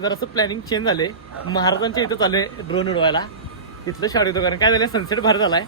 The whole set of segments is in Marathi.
जरासं प्लॅनिंग चेंज झाले. महाराजांच्या इथं चालू आहे ड्रोन उडवायला. तिथलं शॉट येतो कारण काय झालं सनसेट भार झालाय.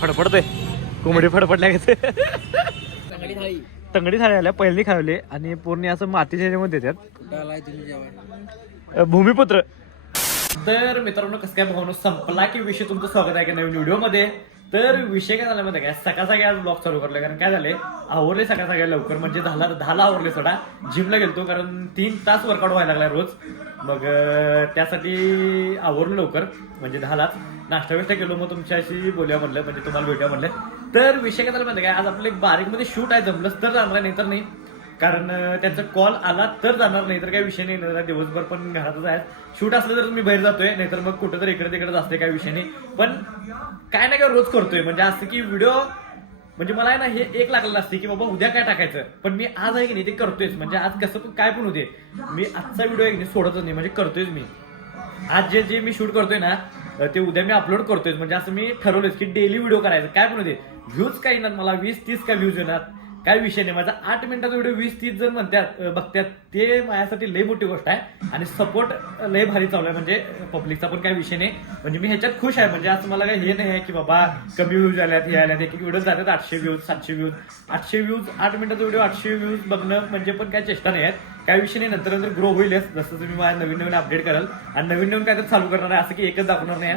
फडफडतोय कोंबडी फडफडल्या तंगडी थाळी आल्या पहिली खावले आणि पूर्ण असं मातीच्या ह्याच्यामध्ये देतात. भूमिपुत्र. तर मित्रांनो कसं काय भावनो संपला की विषय तुमचं स्वागत आहे का नवीन व्हिडिओमध्ये. तर विषय काय झाला माहिती काय सकाळ सकाळी आज ब्लॉग चालू करलोय कारण काय झाले आवरले सकाळ सकाळी लवकर म्हणजे 10ला आवरले सोडा. जिमला गेलतो कारण 3 तास वर्कआउट व्हायला लागला रोज. मग त्यासाठी आवरलो लवकर म्हणजे 10लाच नाश्ता बिष्टा केलो. मग तुमच्याशी बोलूया म्हणलं म्हणजे तुम्हाला भेटूया म्हणलं. तर विषय काय झाला माहिती काय आज आपलं एक बारीक मध्ये शूट आहे जमलंच तर जाणार नाही तर नाही कारण त्यांचा कॉल आला तर जाणार नाही तर काही विषय नाही. दिवसभर पण घरातच आहे. शूट असलं तर मी बाहेर जातोय नाहीतर मग कुठं तर इकडे तिकडे असते काही विषय नाही. पण काय ना काय रोज करतोय म्हणजे असं की व्हिडिओ म्हणजे मला आहे ना हे एक लागलेलं असते की बाबा उद्या काय टाकायचं पण मी आज आहे की नाही ते करतोयच. म्हणजे आज कसं पण काय पण होते मी आजचा व्हिडिओ आहे की नाही सोडतच नाही म्हणजे करतोयच मी. आज जे मी शूट करतोय ना ते उद्या मी अपलोड करतोय. म्हणजे असं मी ठरवलंच की डेली व्हिडिओ करायचं काय पण होते. व्ह्यूज काय येणार मला 20-30 काय व्ह्यूज येणार काय विषय नाही. माझा 8 मिनिटाचा व्हिडिओ 20-30 जण म्हणतात बघतात ते माझ्यासाठी लई मोठी गोष्ट आहे. आणि सपोर्ट लई भारी चालू आहे म्हणजे पब्लिकचा पण काही विषय नाही. म्हणजे मी ह्याच्यात खुश आहे. म्हणजे असं मला काही हे नाही आहे की बाबा कमी व्ह्यूज आल्यात हे आल्यात. एक व्हिडिओ जातात 800 व्ह्यूज 700 व्ह्यूज 800 व्ह्यूज 8 मिनिटाचा व्हिडिओ 800 व्ह्यूज बघणं म्हणजे पण काय चेष्टा नाही आहेत. काही विषय नाही नंतर नंतर ग्रो होईलच जसं तुम्ही माझ्या नवीन अपडेट कराल आणि नवीन काय तर चालू करणार आहे असं की एकच दाखवणार नाही.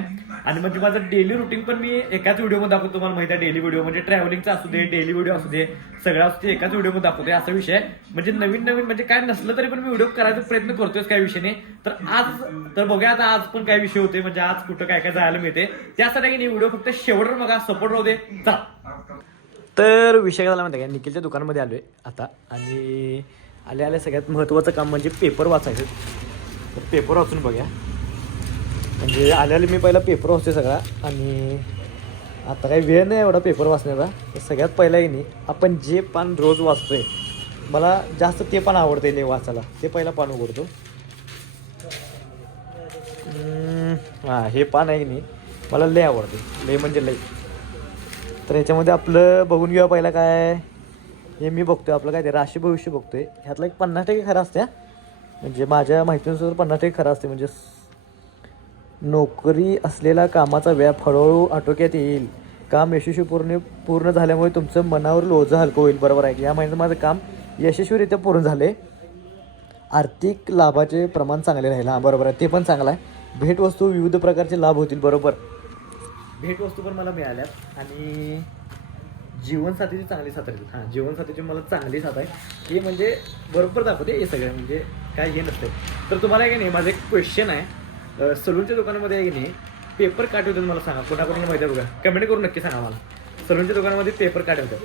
आणि म्हणजे माझं डेली रुटीन पण मी एकाच व्हिडिओमध्ये दाखवतो. तुम्हाला माहिती आहे डेली व्हिडिओ म्हणजे ट्रॅव्हलिंगचा असू दे डेली व्हिडिओ असू दे सगळं असू दे एकाच व्हिडिओमध्ये दाखवतोय असा विषय आहे. म्हणजे नवीन म्हणजे काय नसलं तरी पण मी व्हिडिओ करायचा प्रयत्न करतोय काही विषय नाही. तर आज तर बघूया आता आज पण काय विषय होते म्हणजे आज कुठं काय काय जायला मिळते त्यासाठी की नाही व्हिडिओ फक्त शेवटवर बघा सपोर्ट राहू दे चला. तर विषय झाला म्हणते काय निखिलच्या दुकानामध्ये आलोय आता आणि आले सगळ्यात महत्त्वाचं काम म्हणजे पेपर वाचायचं. तर पेपर वाचून बघूया म्हणजे आले मी पहिला पेपर वाचतोय सगळा आणि आता काही वेळ नाही एवढा पेपर वाचण्याचा. तर सगळ्यात पहिला की नाही आपण जे पान रोज वाचतोय मला जास्त ते पण आवडते लय वाचायला. ते पहिला पान उघडतो. हां हे पान आहे की नाही मला लय आवडते लय म्हणजे लय. तर ह्याच्यामध्ये आपलं बघून घेऊया पहिला काय हे मी बघतोय आपलं काय ते राशी भविष्य बघतोय. ह्यातलं एक 50% खरं असते म्हणजे माझ्या माहितीनुसार 50% खरं असते. म्हणजे नोकरी असलेला कामाचा व्याप हळूहळू आटोक्यात येईल. काम यशस्वी पूर्ण झाल्यामुळे तुमचं मनावर ओझं हलकं होईल. बरोबर आहे की या महिन्यात माझं काम यशस्वीरित्या पूर्ण झाले. आर्थिक लाभाचे प्रमाण चांगले राहील. हां बरोबर आहे ते पण चांगलं आहे. भेटवस्तू विविध प्रकारचे लाभ होतील. बरोबर भेटवस्तू पण मला मिळाल्यात आणि जीवनसाथीची चांगली साथ आहे. हां जीवनसाथीची मला चांगली साथ आहे हे म्हणजे बरोबर दाखवते हे सगळं म्हणजे काय हे नसतं. तर तुम्हाला काय नाही माझं एक क्वेश्चन आहे सलूनच्या दुकानामध्ये आहे की नाही पेपर काट होते मला सांगा कोणाकोणाला माहिती आहे बघा कमेंट करून नक्की सांगा मला. सलूनच्या दुकानामध्ये पेपर काट होतात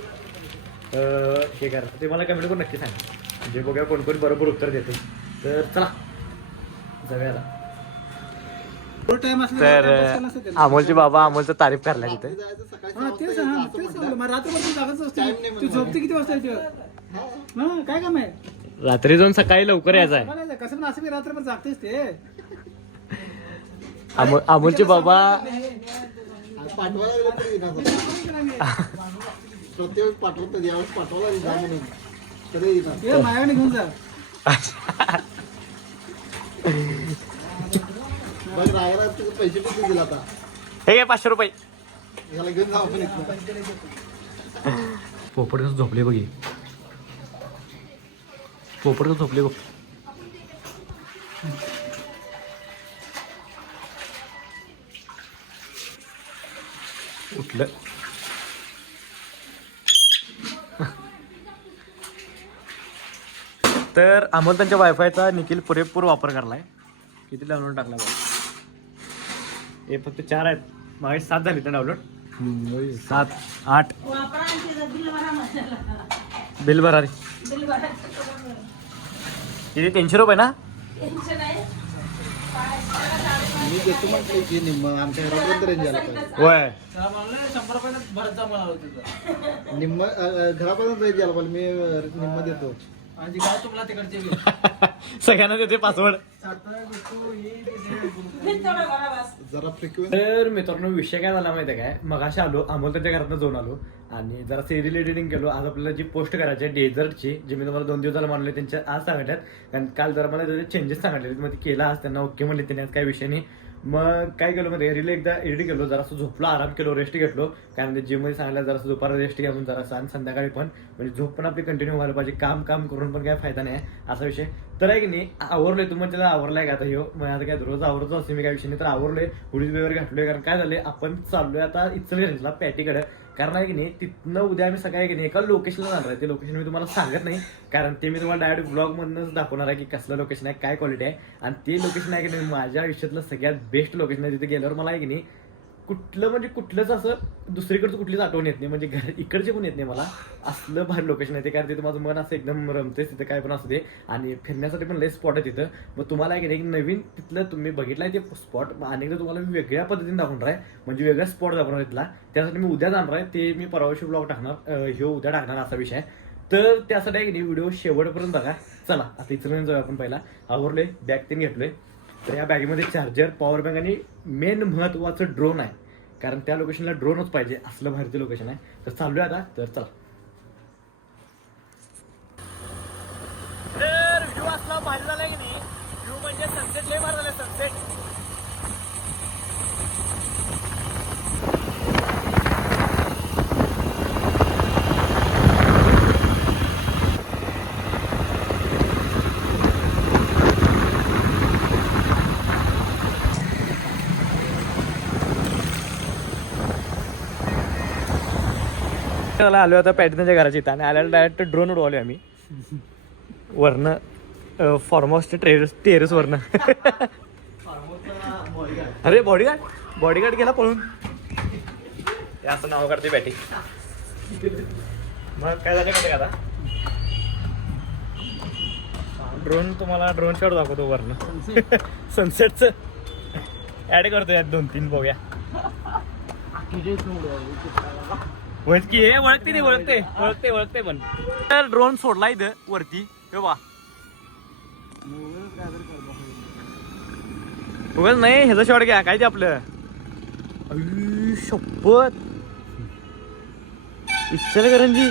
हे करा ते मला कमेंट करून नक्की सांगा म्हणजे बघा कोण कोण बरोबर उत्तर देते. तर चला जाऊया आता. तर अमोलचे बाबा अमोलचं तारीफ करला तिथे किती वाजता काय काम आहे रात्री जाऊन सकाळी लवकर यायचं आहे. कसं पण असं रात्रभर जागतेच ते अमोलचे बाबा प्रत्येक पाठवतो यावेळेस पाठवला माझ्याकडे घेऊन जा. बघ रायला पैसे किती दिला आता हे काय 500 रुपये याला घेऊन जा आपण. पोपट कसं झोपले बघी पोपट कसं झोपले बघ. उठलं तर अमोल त्यांच्या वायफायचा निखिल पुरेपूर वापर करलाय. किती डाउनलोड टाकला बघा हे फक्त 4 आहेत मागे 7 झाली तर डाउनलोड 7 8 बिल भरा रे किती 300 रुपये ना. मी देतो म्हटलं निम्म आमच्या घरापर्यंत रेंज आला पाहिजे. होय 100 रुपये भरत जा मला निम्म घरापर्यंत रेंज आला पाहिजे. मी निम्म देतो आणि काय तुम्हाला तिकडचे सगळ्यांना देते पासवर्ड. जरा फ्रिक्वेन्सी. तर मित्रांनो विषय काय झाला माहिती आहे काय मगाशी आलो अमोल त्यांच्या घरातनं जाऊन आलो आणि जरा सिरियल एडिटिंग केलो. आज आपल्याला जी पोस्ट करायची आहे डेझर्टची, जे मी तुम्हाला 2 दिवस झाला म्हणले त्यांच्या आज सांगितल्यात, कारण काल जरा मला त्याचे चेंजेस सांगितले, मग ते केला आज त्यांना ओके म्हणले त्यांनी, आज काही विषय नाही. मग काय केलं मध्ये रील एकदा एडिट केलो, जरासं झोपलो, आराम केलो, रेस्ट घेतलो, कारण ते जिममध्ये सांगितलं जरासं दुपारा रेस्ट घ्या म्हणून जरासं, आणि संध्याकाळी पण म्हणजे झोप पण आपली कंटिन्यू व्हायला पाहिजे, काम करून पण काय फायदा नाही असा विषय. तर आहे की नाही आवरलोय, तुम्ही त्याला आवरलाय का आता ह्यो, मग आता काय रोज आवरतो असते मी, काय विषय नाही. तर आवरलोय, हुडीज वेळेवर घातलोय, कारण काय झालंय आपण चाललोय आता इचलकरंजीला पॅटीकडे, कारण आहे की नाही तिथनं उद्या आम्ही सकाळी की नाही एका लोकेशनला जाणार आहे. ते लोकेशन मी तुम्हाला सांगत नाही, कारण ते मी तुम्हाला डायरेक्ट ब्लॉग मधूनच दाखवणार आहे की कसलं लोकेशन आहे, काय क्वालिटी आहे. आणि ते लोकेशन आहे की नाही माझ्या आयुष्यातलं सगळ्यात बेस्ट लोकेशन आहे. तिथे गेल्यावर मला आहे की नाही कुठलंच असं दुसरीकडचं कुठलीच आठवण येत नाही, म्हणजे इकडचे पण येत नाही मला, असलं भारी लोकेशन आहे ते. कारण तिथे माझं मन असं एकदम रमतेच, तिथे काय पण असू दे, आणि फिरण्यासाठी पण लय स्पॉट आहे तिथं. मग तुम्हाला एक नवीन तिथलं तुम्ही बघितलाय ते स्पॉट, अनेकदा तुम्हाला मी वेगळ्या पद्धतीने दाखवणार आहे, म्हणजे वेगळा स्पॉट दाखवणार आहे तिथला. त्यासाठी मी उद्या जाणार आहे, ते मी परवाशी ब्लॉग टाकणार, ह्यो उद्या टाकणार असा विषय आहे. तर त्यासाठी आहे की नाही व्हिडिओ शेवटपर्यंत बघा. चला आता इचलकरंजी जाऊया आपण. पहिला आवरलोय, बॅग तीन घेतलोय. तर या बॅगेमध्ये चार्जर, पॉवर बँक आणि मेन महत्वाचं ड्रोन आहे, कारण त्या लोकेशनला ड्रोनच पाहिजे, असलं भारतीय लोकेशन आहे. तर चालूया आता, तर चला. तर व्ह्यू असला भारी झालाय की नाही, व्ह्यू म्हणजे सनसेट लय भारी झालाय, सनसेट. आलो आता पॅटर्नच्या घराची इथं, आणि आल्याला डायरेक्ट ड्रोन उडवले आम्ही वरनं, फार्म हाऊसच्या टेरेस वरनं. अरे बॉडीगार्ड गेला पळून, हे असं नाव काढते बॅटी. मग काय झालं माहिती का आता, ड्रोन तुम्हाला ड्रोन शॉट दाखवतो वरनं सनसेटचं ऍड करतो यात 2-3 बघूया. ओळखते पण. तर ड्रोन सोडला इथं वरती, हे बा उगाच नाही, ह्याचा शॉट घ्या काय ते आपलं शपथ इचलकरंजी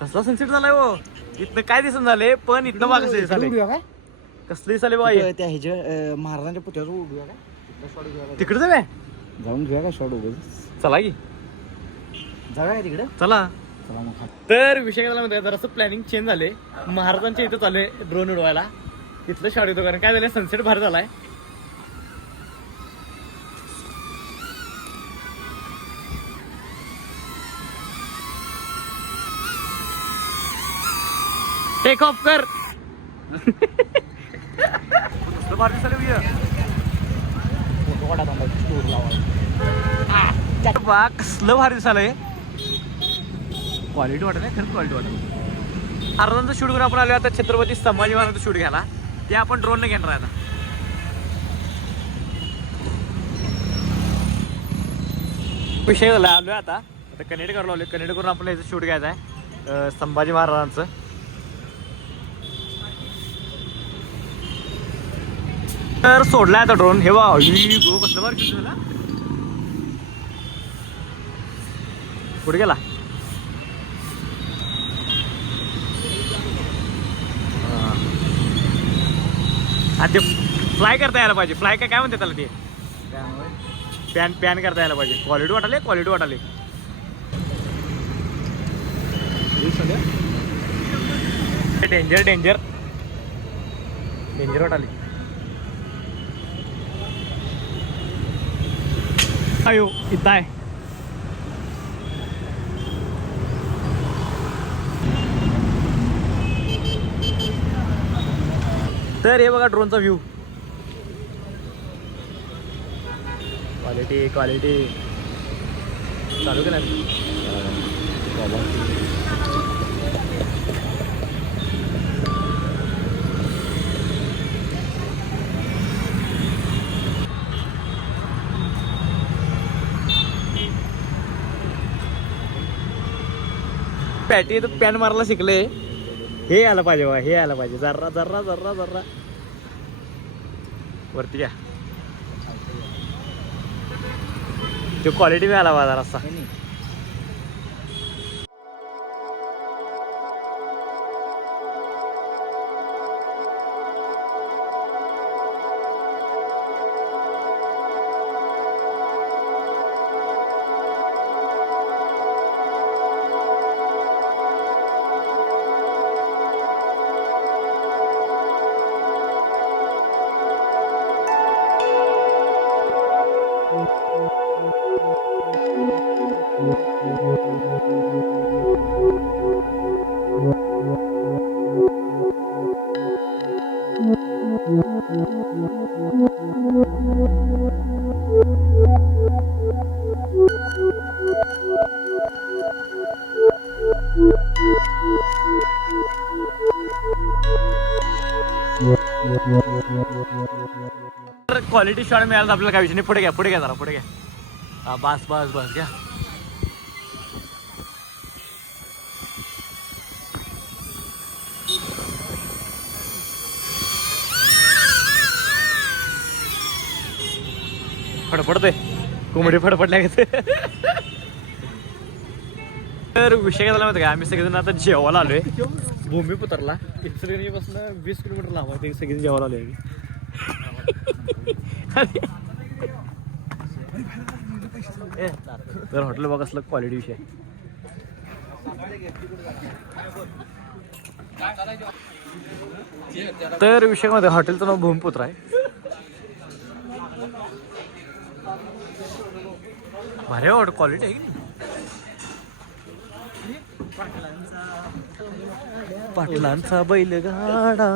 कसला सनसेट झालाय हो. इथनं काय दिसून झाले, पण इथनं बघा कसं दिसाले, काय कसलं दिसाले बाई. त्या ह्याच्या महाराजांच्या पुतळ्यावर उडूया काय, तिकडे जाऊया, जाऊन घेऊया का शॉट उभं. चला की जाऊया तिकडे, चला. तर विषय काय झाला माहिती, जर असं प्लॅनिंग चेंज झाले, महाराजांच्या इथं चालू आहे ड्रोन उडवायला, तिथलं शॉट येतो, कारण काय झालं सनसेट भारी झालाय. टेक ऑफ कर. कसलं भारी दिसायला फोटो काढा, स्टोर लावा, कसलं भारी दिसायलंय, क्वालिटी वाटत नाही, खरंच क्वालिटी वाटत. महाराजांचं शूट करून आपण आलो आता छत्रपती संभाजी महाराजांचं शूट घ्यायला, ते आपण ड्रोन ने घेणार आहे आता. विषय झाला, आलोय आता कनेक्ट करायला आलोय, कनेक्ट करून आपल्याला याचं शूट घ्यायचं आहे संभाजी महाराजांचं. तर सोडलाय आता ड्रोन, हे बा गो कसलं बार शूट झाला, कुठे गेला. ते फ्लाय करता यायला पाहिजे, फ्लाय काय म्हणते त्याला, ते पॅन करता यायला पाहिजे. क्वालिटी वाटाले डेंजर वाटाले. अयो इथं आहे. तर हे बघा ड्रोनचा व्ह्यू, क्वालिटी चालू केला. पॅटी तर पॅन मारायला शिकले, हे आलं पाहिजे बा, हे आलं पाहिजे. जर्रा वरती घ्या. तो क्वालिटी मिळाला बाजार असा. क्वालिटी शॉट मिळाला आपल्याला काय विषय नाही. पुढे घ्या जरा पुढे घ्या. हा बस बस बस घ्या. फडफडतोय कोंबडी फडफडल्या घेते. तर विषय काय झाला माहिती का, आम्ही सगळेजण आता जेवायला आलोय भूमिपुत्रला. इचलकरंजीपासून 20 किलोमीटर लांब आहे. ते सगळे जेवायला आलोय तर हॉटेल बघा असलं क्वालिटी विषय. तर विषय मध्ये हॉटेलचं नाव भूमिपुत्र आहे. भारी वाटत क्वालिटी आहे की पाटलांचा बैलगाडा.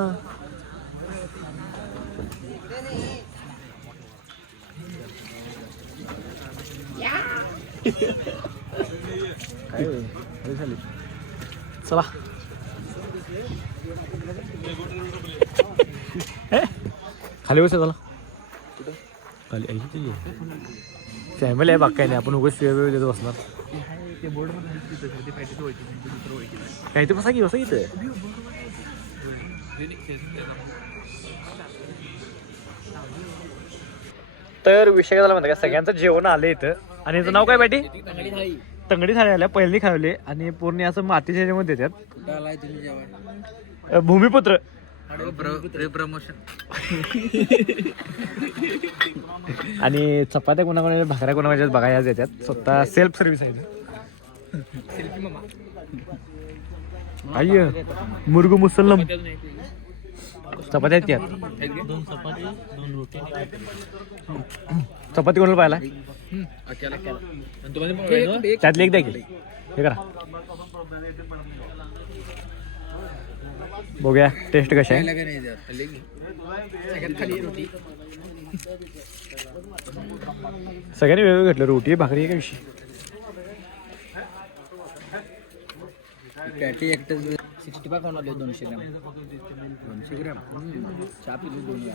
चला खाली बस. चला खाली फॅमिली आहे बाग काय नाही. आपण उगाच सेवा देत बसणार काय ते बसा की इथं. तर विषय काय झाला म्हणता का, सगळ्यांचं जेवण आलं इथं. आणि याचं नाव काय पाहिजे, तंगडी थाळी आल्या. पहिली खावले आणि पूर्ण असं मातीच्या ह्याच्यामध्ये देतात. भूमिपुत्र आणि चपात्या कोणाकोणाच्या भाकऱ्या कोणाकोणाच्या बघायला देतात. स्वतः सेल्फ सर्व्हिस आहे. अय्य मुर्गू मुसल्लम चपात्या आहेत त्यात. चपाती कोणाला पाहिला त्यातली एक द्या की. हे करा बघूया टेस्ट कशा आहे. सगळ्यांनी वेगवेगळं घेतलं. रोटी भाकरी काय विषय. पॅटी एकटं 65 खाऊन आले. 200 ग्रॅम चहा पिली 2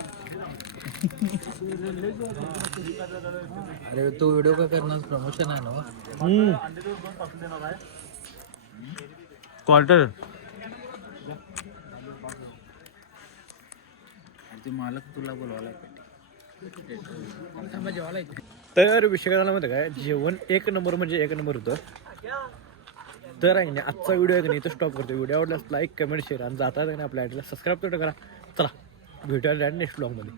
अरे तो व्हिडिओ का करणार, प्रमोशन आहे ना. क्वार्टर ते मालक तुला बोलवायला. तर विषय काय झाला माहिती काय, जेवण एक नंबर म्हणजे एक नंबर होतं. तर आहे नाही आजचा व्हिडिओ आहे की नाही तो स्टॉप करतो. व्हिडिओ आवडल्यास लाईक कमेंट शेअर आणि जाता आपल्या ॲडला सबस्क्राईब तर करा. चला भेटूया नेक्स्ट ब्लॉगमध्ये.